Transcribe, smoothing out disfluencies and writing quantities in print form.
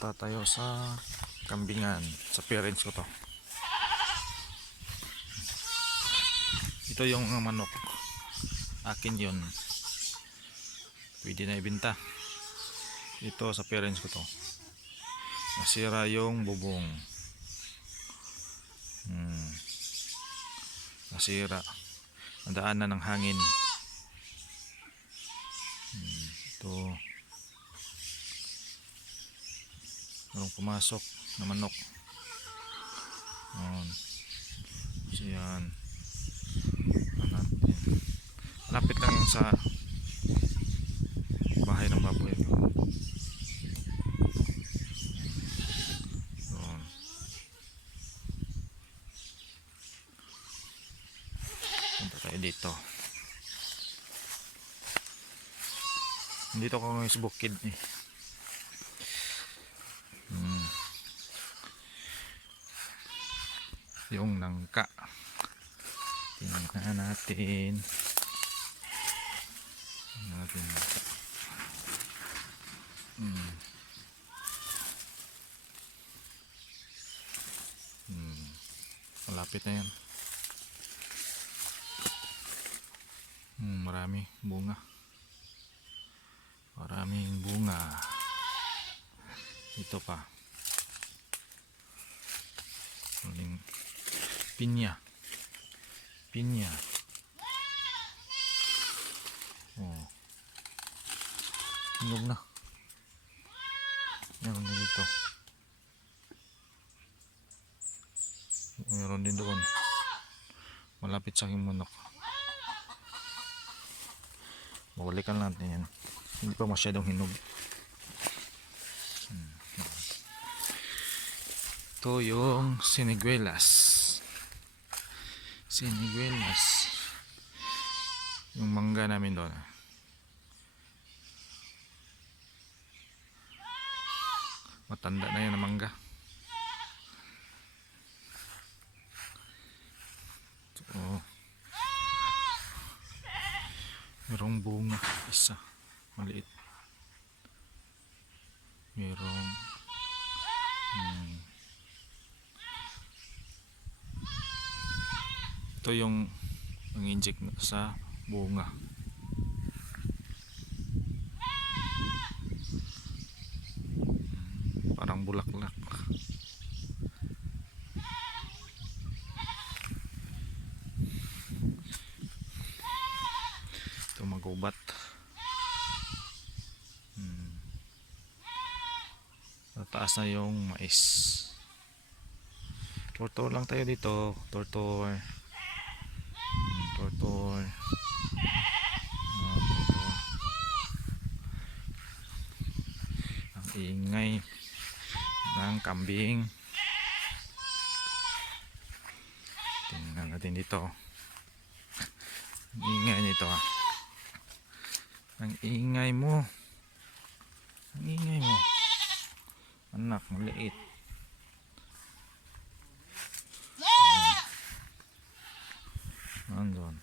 Punta tayo sa kambingan. Sa parents ko to. Ito yung manok. Akin yun. Pwede na ibenta. Ito sa parents ko to. Nasira yung bubong. Nasira. Nadaan na ng hangin. Ito. Merong pumasok na manok. So yan. Malapit lang yung sa bahay ng baboy. Yun. Punta tayo dito. Dito ako ngayon sa bukid eh. Yung nangka. Tingnan natin. Malapit na yan. Marami bunga. Maraming bunga. Ito pa. Pinya. Pinya. Oh. Hinog na. Meron din dito. Meron din doon. Malapit sa aking manok. Balikan natin yan. Hindi pa masyadong hinog. Ito yung siniguelas. Siniguelas. Yung mangga namin doon. Matanda na yan ang mangga. So, merong bunga. Isa. Maliit. Merong ito yung ang-inject sa bunga. Parang bulaklak. Ito magubat. Taas na yung mais. Tortor lang tayo dito. Tortor. Tortor. Ang ingay ng kambing. Tingnan natin dito. Ang ingay nito ah. Ang ingay mo. Ang ingay mo. Anak, maliit. Nandun.